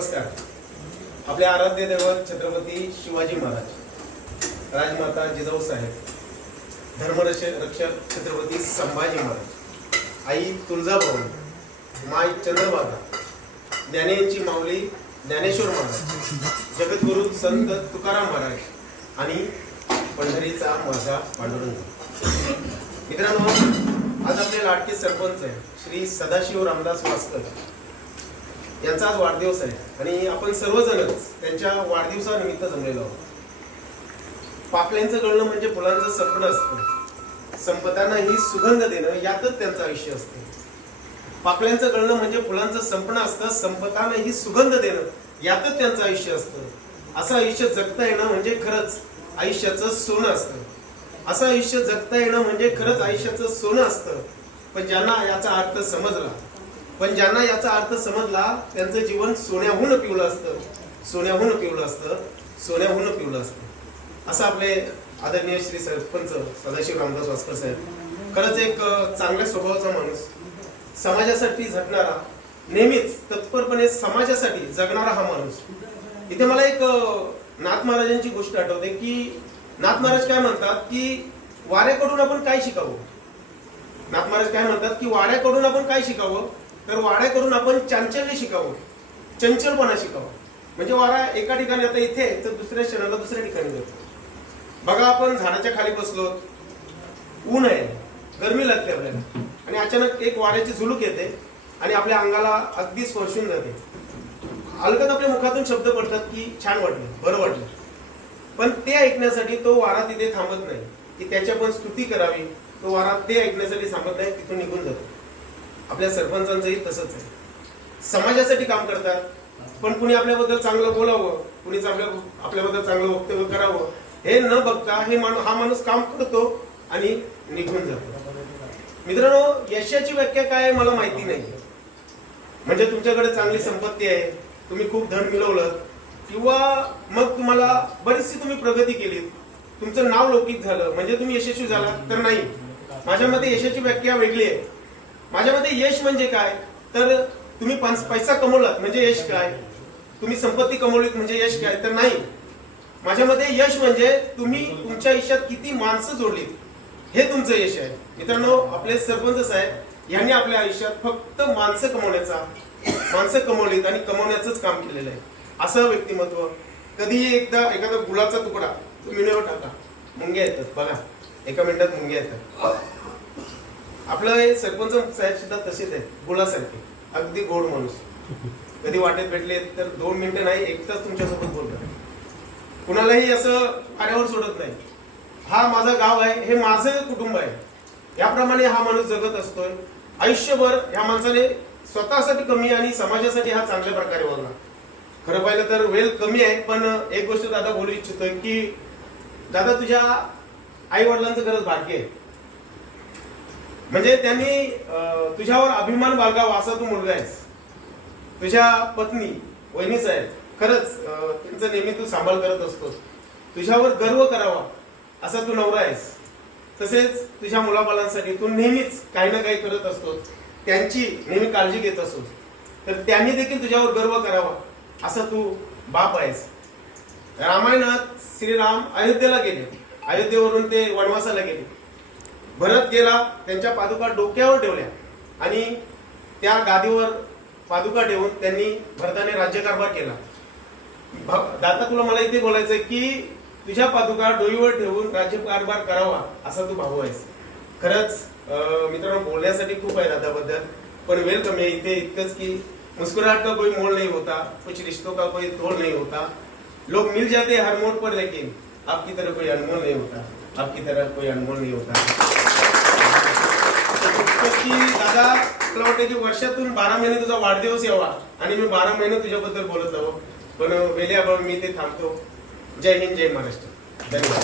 नमस्कार. आपले आराध्य दैवत छत्रपती शिवाजी महाराज राजमाता जिजाऊ साहेब धर्मरक्ष रक्षक छत्रपती संभाजी महाराज आई तुळजाभवानी माय चंद्रबागा ज्ञानेची माऊली ज्ञानेश्वर महाराज जगद्गुरु संत तुकाराम महाराज आणि पंढरीचा माझा पांडुरंग. मित्रांनो आज आपले लाडके सरपंच आहे श्री सदाशिव रामदास वास्कर यांचा आज वाढदिवस आहे. आणि आपण सर्वजणच त्यांच्या वाढदिवसानिमित्त जमलेलो आहोत. पाकळ्यांचं गळणं म्हणजे फुलांचं संपणं असतं. संपदांना ही सुगंध देणं यातच त्यांचं आयुष्य असते. पाकळ्यांचं गळणं म्हणजे फुलांचं संपणं असतं संपदांना ही सुगंध देणं यातच त्यांचं आयुष्य असतं. असं आयुष्य जगता येणं म्हणजे खरंच आयुष्याचं सोनं असतं. असं आयुष्य जगता येणं म्हणजे खरंच आयुष्याचं सोनं असतं. पण ज्यांना याचा अर्थ समजला पण ज्यांना याचा अर्थ समजला त्यांचं जीवन सोन्याहून पिवलं असतं. सोन्याहून पिवलं असतं. सोन्याहून पिवलं असतं. असं आपले आदरणीय श्री सरपंच सदाशिव रामदास वासकर साहेब. खरंच एक चांगल्या स्वभावाचा माणूस. समाजासाठी झटणारा नेहमीच तत्परपणे समाजासाठी जगणारा हा माणूस. इथे मला एक नाथ महाराजांची गोष्ट आठवते की नाथ महाराज काय म्हणतात की वाऱ्याकडून आपण काय शिकावं? नाथ महाराज काय म्हणतात की वाड्याकडून आपण काय शिकावं? तर वाड्या करून आपण चांचल्य शिकावं. चंचलपणा शिकावं. म्हणजे वारा एका ठिकाणी आता इथे तर दुसऱ्या क्षणाला दुसऱ्या ठिकाणी जातो. बघा आपण झाडाच्या खाली बसलो. ऊन आहे. गरमी लागते आपल्याला. आणि अचानक एक वाऱ्याची झुलूक येते आणि आपल्या अंगाला अगदी स्पर्शून जाते. अलगद आपल्या मुखातून शब्द पडतात की छान वाटलं बरं वाटलं. पण ते ऐकण्यासाठी तो वारा तिथे थांबत नाही. की त्याची आपण स्तुती करावी. तो वारा ते ऐकण्यासाठी थांबत नाही तिथून निघून जातो. आपल्या सरपंचांचंही तसंच आहे. समाजासाठी काम करतात पण कुणी आपल्याबद्दल चांगलं बोलावं कुणीच आपल्या आपल्याबद्दल चांगलं वक्तव्य करावं हे न बघता हे माणूस हा माणूस काम करतो आणि निघून जातो. मित्रांनो यशाची व्याख्या काय आहे मला माहिती नाही. म्हणजे तुमच्याकडे चांगली संपत्ती आहे तुम्ही खूप धन मिळवलं किंवा मग तुम्हाला बरीचशी तुम्ही प्रगती केली तुमचं नाव लौकिक झालं म्हणजे तुम्ही यशस्वी झाला तर नाही. माझ्या मते यशाची व्याख्या वेगळी आहे. माझ्या मते यश म्हणजे काय? तर तुम्ही पैसा कमवलात म्हणजे यश काय? तुम्ही संपत्ती कमवलीत म्हणजे यश काय? तर नाही. माझ्या मते यश म्हणजे तुम्ही तुमच्या आयुष्यात किती माणसं जोडलीत. हे तुमचं यश आहे. मित्रांनो आपले सरपंच साहेब यांनी आपल्या आयुष्यात फक्त माणसं कमवण्याचा माणसं कमवलीत आणि कमवण्याचंच काम केलेलं आहे. असं व्यक्तिमत्व. कधीही एकदा एखादा गुलाचा तुकडा तुम्ही टाका. मुंग्या येतात बघा. एका मिनिटात मुंग्या येतात. आपलं हे सरपंच साहेब सुद्धा तसेच आहेत गुळासारखे. अगदी गोड माणूस. कधी वाटेत भेटले तर दोन मिनिटं नाही एक तास तुमच्यासोबत बोलतात. कुणालाही असं कार्यावर सोडत नाही. हा माझं गाव आहे हे माझं कुटुंब आहे. याप्रमाणे हा माणूस जगत असतोय. आयुष्यभर ह्या माणसाने स्वतःसाठी कमी आणि समाजासाठी हा चांगल्या प्रकारे वागला. खरं पाहिलं तर वेल कमी आहे पण एक गोष्ट दादा बोलू इच्छितोय की दादा तुझ्या आई वडिलांचं खरंच भाग्य आहे. म्हणजे त्यांनी तुझ्यावर अभिमान बाळगावा असा तू मुलगा आहेस. तुझ्या पत्नी वहिनीच आहेत खरंच त्यांचं नेहमी तू सांभाळ करत असतोस. तुझ्यावर गर्व करावा असा तू नवरा आहेस. तसेच तुझ्या मुलाबालांसाठी तू नेहमीच काही ना काही करत असतोस. त्यांची नेहमी काळजी घेत असतोस. तर त्यांनी देखील तुझ्यावर गर्व करावा असा तू बाप आहेस. रामायणात श्रीराम अयोध्येला गेले. अयोध्येवरून ते वनवासाला गेले. भरत गेला त्यांच्या पादुका डोक्यावर ठेवल्या. आणि त्या गादीवर पादुका ठेवून त्यांनी भरताने राज्यकारभार केला. दादा तुला मला इथे बोलायचंय की तुझ्या पादुका डोईवर ठेवून राज्यकारभार करावा असा तू भाऊ आहेस. खरंच मित्रांनो बोलण्यासाठी खूप आहे दादाबद्दल. पण वेलकम आहे इथे इतकंच की मुस्कुराहट का कोई मोल नहीं होता कुछ रिश्तों का कोई तोड़ नहीं होता. लोग मिल जाते हर मोड़ पर लेकिन आपकी तरह कोई अनमोल नहीं होता। आपकी तरह कोई अनमोल नहीं होता। की दादा तुला वाटतं की वर्षातून बारा महिने तुझा वाढदिवस यावा आणि मी बारा महिने तुझ्याबद्दल बोलत जावं पण वेळेअभावी मी ते थांबतो. जय हिंद जय महाराष्ट्र. धन्यवाद.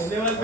धन्यवाद.